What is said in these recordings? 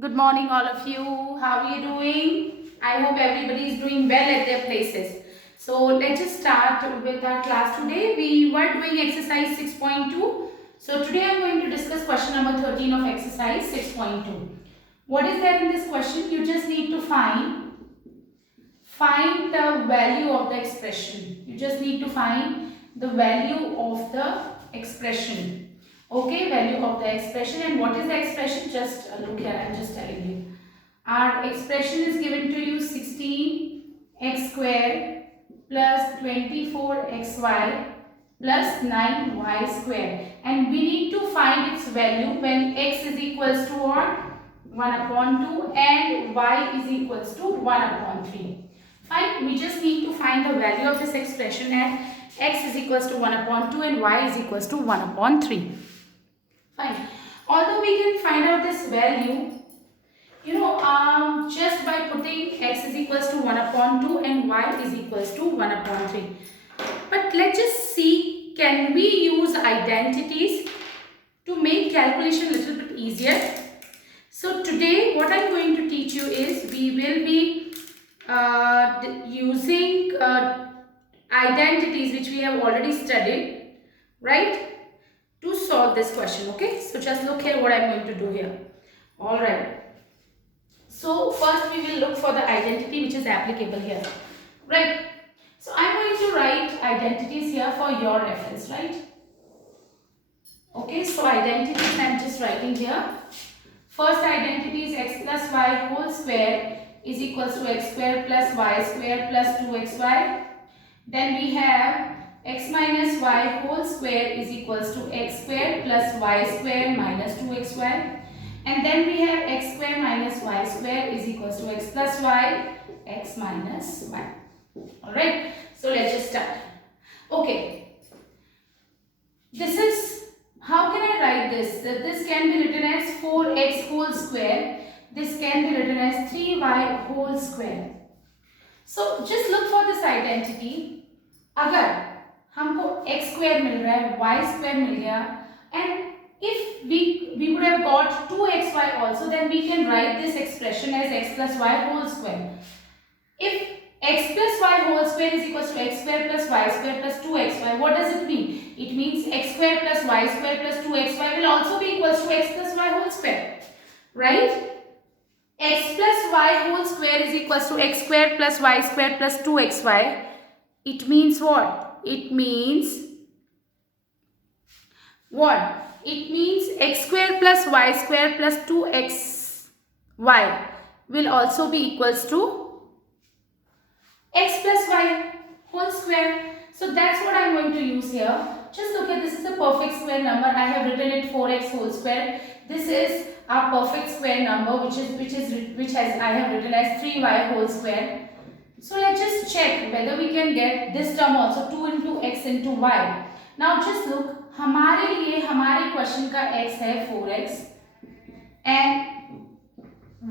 Good morning, all of you. How are you doing? I hope everybody is doing well at their places. So let's just start with our class today. We were doing exercise 6.2. So today I am going to discuss question number 13 of exercise 6.2. What is there in this question? You just need to find the value of the expression. You just need to find the value of the expression. Okay, value of the expression. And what is the expression? Just look here, I am just telling you. Our expression is given to you 16x square plus 24xy plus 9y square. And we need to find its value when x is equals to what? 1 upon 2 and y is equals to 1 upon 3. Fine, we just need to find the value of this expression at x is equals to 1 upon 2 and y is equals to 1 upon 3. Fine. Although we can find out this value, just by putting x is equals to 1 upon 2 and y is equals to 1 upon 3. But let's just see, can we use identities to make calculation a little bit easier? So today what I'm going to teach you is we will be using identities which we have already studied, right? To solve this question, okay? So just look here what I'm going to do here. Alright. So first we will look for the identity which is applicable here, right? So I'm going to write identities here for your reference, right? Okay, so identities I'm just writing here. First identity is x plus y whole square is equals to x square plus y square plus 2xy. Then we have x minus y whole square is equals to x square plus y square minus 2xy. And then we have x square minus y square is equals to x plus y, x minus y. Alright, so let's just start. Okay, this is, how can I write this? This can be written as 4x whole square. This can be written as 3y whole square. So just look for this identity. अगर हमको x square मिल रहा है, y square मिल गया, and if we would have got 2xy also, then we can write this expression as x plus y whole square. If x plus y whole square is equals to x square plus y square plus 2xy, what does it mean? It means x square plus y square plus 2xy will also be equals to x plus y whole square, right? X plus y whole square is equals to x square plus y square plus 2xy. It means what? It means what? It means x square plus y square plus 2xy will also be equals to x plus y whole square. So that's what I'm going to use here. Just look at, this is a perfect square number. I have written it 4x whole square. This is a perfect square number which I have written as 3y whole square. So let's just check whether we can get this term also, 2 into x into y. Now just look, हमारे लिए हमारे question का x है 4x and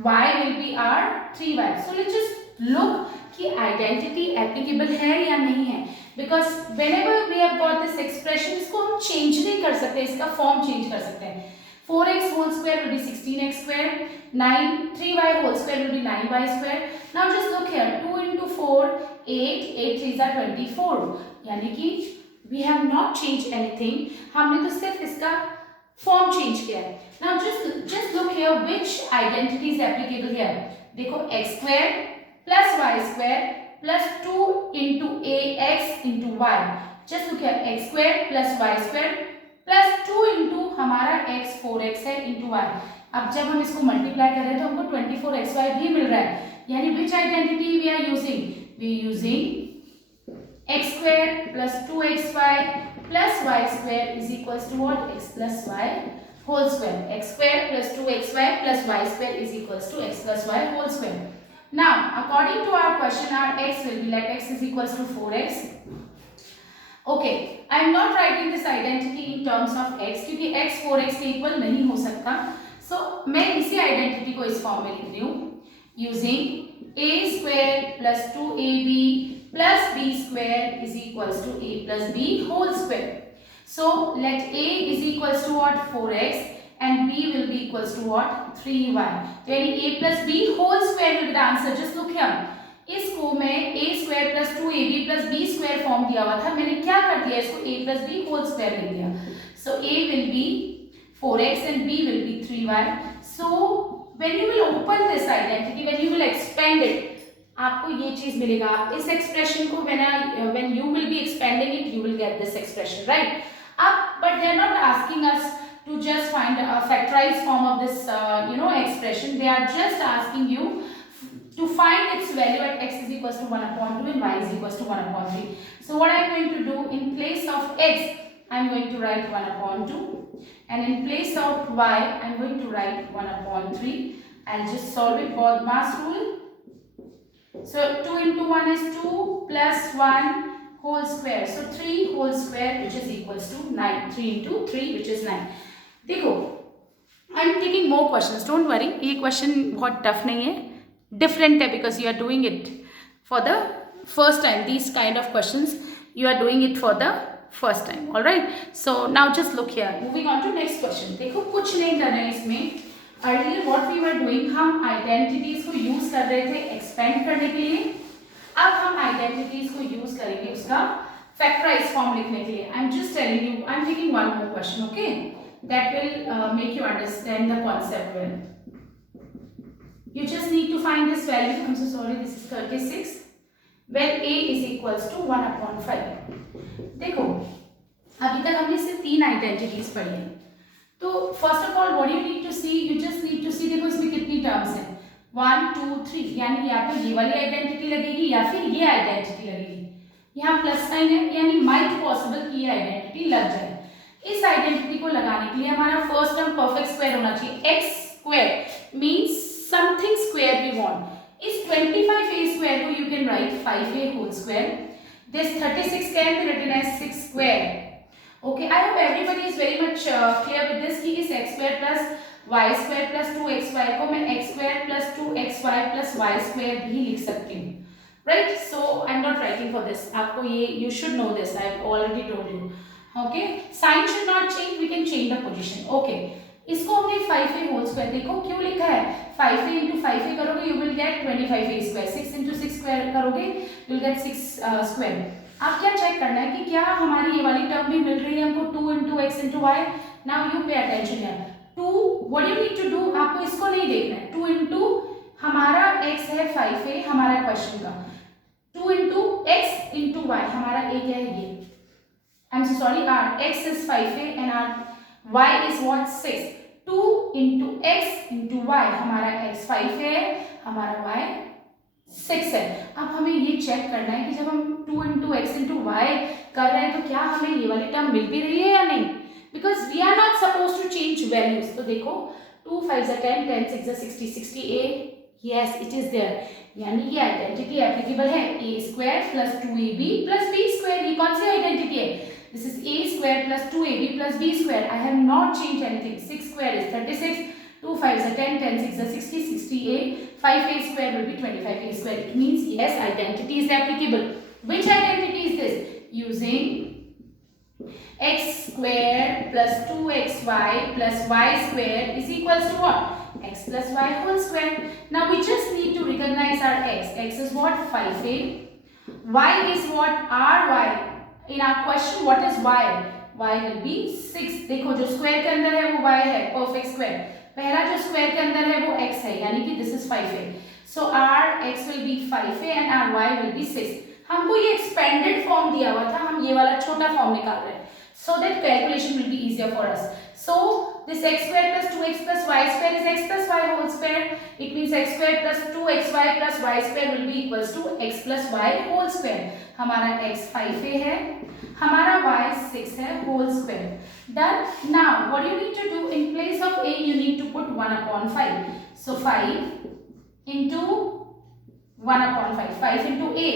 y will be our 3y. So let's just look कि identity applicable है या नहीं है, because whenever we have got this expression, इसको हम change नहीं कर सकते, इसका form change कर सकते हैं. 4x whole square will be 16x square, 3y whole square will be 9y square. Now just look here, 2 into 4, 8, 8 3s are 24. यानी कि we have not changed anything. हमने तो सिर्फ इसका form change किया है. Now just look here which identity is applicable here. देखो x square plus y square plus 2 into ax into y. Just look here, x square plus y square plus 2 into हमारा x 4x है into y. अब जब हम इसको multiply कर रहे हैं तो हमको 24xy भी मिल रहा है. यानी which identity we are using? We are using x square plus 2xy plus y square is equals to what? X plus y whole square. X square plus 2xy plus y square is equals to x plus y whole square. Now according to our question, our x will be, let x is equals to 4x. Okay, I am not writing this identity in terms of x क्योंकि x 4x के equal नहीं हो सकता. So मैं इसी identity को इस form में लिख रही हूँ using a square plus 2ab plus b square is equals to a plus b whole square. So let a is equals to what? 4x and b will be equals to what 3y. तो यानी a plus b whole square will be the answer. Just look here. इसको मैं a square plus 2ab plus b square form दिया हुआ था, मैंने क्या कर दिया इसको a plus b whole square लिख दिया. So a will be 4x and b will be 3y. So when you will open this identity, when you will expand it, आपको ये चीज मिलेगा. इस एक्सप्रेशन को when you will be expanding it, you will get this expression, right? But they are not asking us to just find a factorized form of this expression. They are just asking you to find its value at x is equals to 1 upon 2 and y is equals to 1 upon 3. So what I am going to do, in place of x, I am going to write 1 upon 2, and in place of y, I am going to write 1 upon 3. I'll just solve it for mass rule. So 2 into 1 is 2 plus 1 whole square. So 3 whole square, which is equals to 9. 3 into 3, which is 9. देखो, I am taking more questions. Don't worry. ये question बहुत tough नहीं है. Different है because you are doing it for the first time. These kind of questions you are doing it for the first time. All right. So now just look here. Moving on to next question. देखो कुछ नहीं करना है इसमें. Earlier what we were doing, हम identities को use कर रहे थे expand करने के लिए. अब हम identities को use करेंगे उसका factorized form लिखने के लिए. I'm just telling you. I'm taking one more question. Okay. That will make you understand the concept well. You just need to find this value. I'm so sorry, this is 36. When a is equals to 1 upon 5. देखो, अभी तक हमने सिर्फ 3 identities पढ़ी हैं. तो first of all, what do you need to see? You just need to see, देखो इसमें कितनी terms हैं. 1, 2, 3. यानी या तो ये वाली identity लगेगी या फिर ये identity लगेगी. यहाँ plus sign है, यानी might possible कि ये identity लग जाए. इस आइडेंटिटी को लगाने के लिए हमारा फर्स्ट टर्म परफेक्ट स्क्वायर होना चाहिए. x square means something square we want. इस 25a स्क्वायर को you can write 5a whole square. This 36 can be written as 6 square. Okay, I hope everybody is very much clear with this कि इस x square plus y square plus 2xy को मैं x square plus 2xy प्लस y square भी लिख सकती हूँ. Right, so I am not writing for this. आपको ये you should know this. I have already told you. Okay, sign should not change. We can change the position. Okay, इसको हमने 5a whole square. देखो क्यों लिखा है 5a into 5a करोगे you will get 25a square. 6 into 6 square करोगे you will get 6 square. अब क्या चेक करना है कि क्या हमारी ये वाली टर्म भी मिल रही है हमको 2 into x into y. Now you pay attention here. 2, what do you need to do? आपको इसको नहीं देखना है. 2 into हमारा x है 5a हमारा क्वेश्चन का. 2 into x into y हमारा a क्या है ये. I'm so sorry, our x is 5a and our y is what 6. 2 into x into y, हमारा x 5 है, हमारा y 6 है. अब हमें ये चेक करना है कि जब हम 2 into x into y कर रहे हैं तो क्या हमें ये वाली टर्म मिल भी रही है या नहीं. Because we are not supposed to change values. तो देखो 2 5 are 10, 10 6 are 60, 60a. Yes, it is there. यानी ये आइडेंटिटी एप्लीकेबल है. a square plus 2ab plus b square. ये कौन सी आइडेंटिटी है? This is a square plus 2ab plus b square. I have not changed anything. 6 square is 36. 2 5 are 10, 10 6 are 60, 60a. 5a square will be 25a square. It means yes, identity is applicable. Which identity is this? Using x square plus 2xy plus y square is equals to what? X plus y whole square. Now we just need to recognize our x. X is what? 5a. Y is what? Ry. In our question, what is y? Y will be 6. देखो जो square के अंदर है वो y है, perfect square. पहला जो square के अंदर है वो x है, यानी कि this is 5a. So our x will be 5a and our y will be 6. हमको ये expanded form दिया हुआ था, हम ये वाला छोटा फॉर्म निकाल रहे हैं. So that calculation will be easier for us. So this x square plus 2x plus y square is x plus y whole square. It means x square plus 2xy plus y square will be equals to x plus y whole square. हमारा x 5a है, हमारा y 6 है whole square. Done. Now what you need to do, in place of a you need to put 1 upon 5. So 5 into 1 upon 5. 5 into a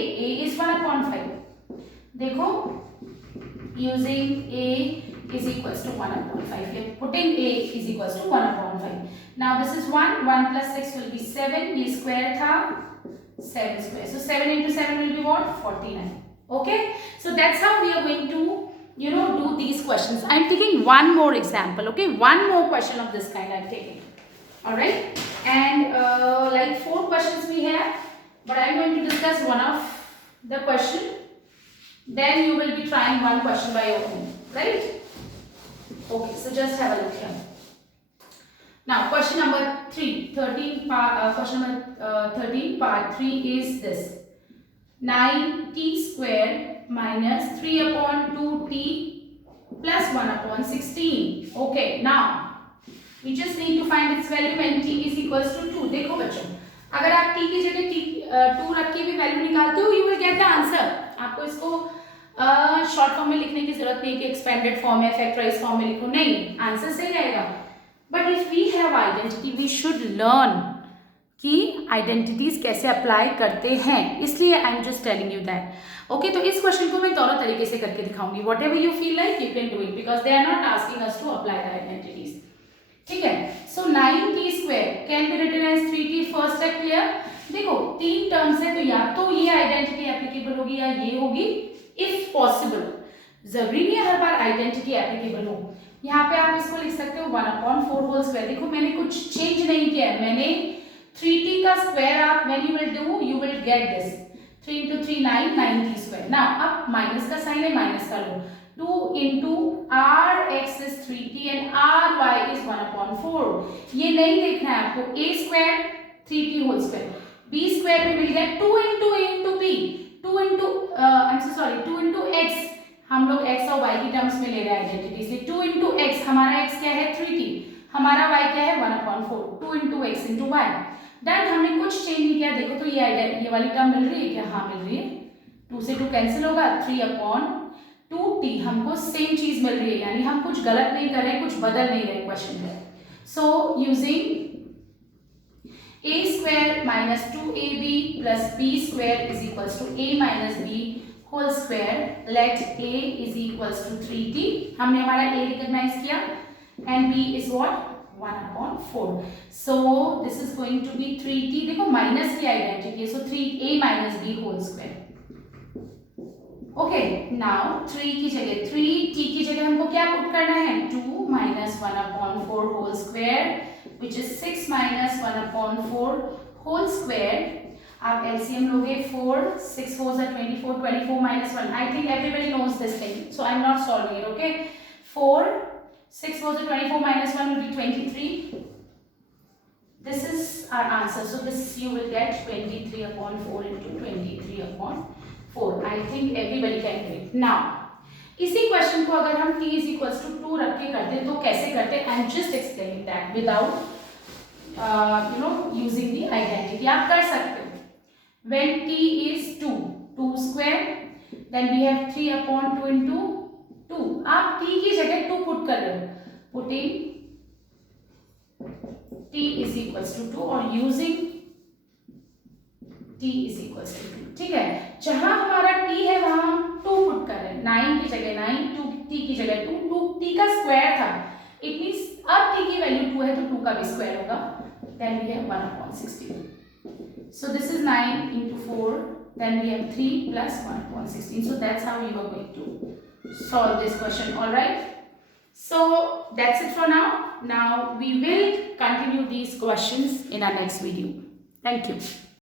is 1 upon 5. देखो using a is equals to 1 upon 5. We are putting a is equals to 1 upon 5. Now this is 1. 1 plus 6 will be 7. ये square था 7 square. So 7 into 7 will be what? 49. Okay. So that's how we are going to do these questions. I'm taking one more example, okay? One more question of this kind I'm taking. All right? And like 4 questions we have, but I'm going to discuss one of the question. Then you will be trying one question by your own, right? Okay, so just have a look here. Now, question number 3, question number 13, part 3 is this. 9t square minus 3 upon 2t plus 1 upon 16. Okay, now we just need to find its value when t is equals to 2. देखो बच्चों, अगर आप t की जगह 2 रख के भी value निकालते हो, you will get the answer. आपको इसको शॉर्ट फॉर्म में लिखने की जरूरत नहीं कि एक्सपेंडेड फॉर्म है, फैक्टराइज फॉर्म में लिखो, नहीं, आंसर सही रहेगा. But if we have identity, we should learn कि आइडेंटिटीज कैसे अप्लाई करते हैं, इसलिए I am just telling you that. Okay, तो इस क्वेश्चन को मैं दोनों तरीके से करके दिखाऊंगी. Whatever you feel like you can do it, because they are not asking us to apply the identities. ठीक है, so 9t square can be written as 3t. First step clear. देखो 3 टर्म्स है, तो या तो ये identity applicable होगी या ये होगी, इफ पॉसिबल. जरूरी नहीं है हर बार आइडेंटिटी एप्लीकेबल हो. यहाँ पे आप इसको लिख सकते हो 1/4 होल स्क्वायर. देखो मैंने कुछ चेंज नहीं किया है, मैंने 3t का स्क्वायर आप when you will do you will get this 3 into 3 9t square. Now अब माइनस का साइन है, माइनस का लो. 2 into rx is 3t and ry is 1/4. ये नहीं देखना है आपको. a square 3t whole square, b square में मिल गया 2 into a into b, 2 into x. हम लोग x और y की टर्म्स में ले रहे हैं आइडेंटिटी से. 2 into x, हमारा x क्या है 3t, हमारा y क्या है 1/4. 2 into x into y. Done. हमने कुछ चेंज नहीं किया. देखो तो ये वाली टर्म मिल रही है क्या? हाँ मिल रही है. 2 से 2 कैंसिल होगा. 3/2t हमको सेम चीज मिल रही है, यानी हम कुछ गलत नहीं कर रहे, कुछ बदल नहीं रहे क्वेश्चन में. So using a square minus 2ab plus b square is equals to a minus b whole square, let a is equals to 3t. हमने हमारा a रिकॉग्नाइज किया and b is what 1/4. So this is going to be 3t. देखो minus की identity है, so 3a minus b whole square. Okay, now 3 की जगह 3t की जगह हमको क्या पुट करना है? 2 minus 1/4 whole square, which is 6 minus 1/4 whole square. आप LCM लोगे 4, 6 4s are 24, 24 minus 1. I think everybody knows this thing, so I'm not solving it. Okay, 4 6 4s are 24 minus 1 will be 23. This is our answer. So this you will get 23/4 into 23/4. I think everybody can do it. Now इसी question को अगर हम t is equals to 2 रख के करते तो कैसे करते? I am just explaining that without using the identity. आप कर सकते हो. When t is 2 square, then we have 3/2 into 2. आप t की जगह 2 पुट कर रहे हो. Putting t is equals to 2 और using t is equals to 2. ठीक है, जहां हमारा t है वहां हम 2 पुट कर रहे हैं. 9 की जगह 9, 2t की जगह 2 t का स्क्वायर था. इट मींस अब t की वैल्यू 2 है तो 2 का भी स्क्वायर होगा. Then we have 1/16. So this is 9 into 4. Then we have 3 plus 1/16. So that's how you are going to solve this question. All right. So that's it for now. Now we will continue these questions in our next video. Thank you.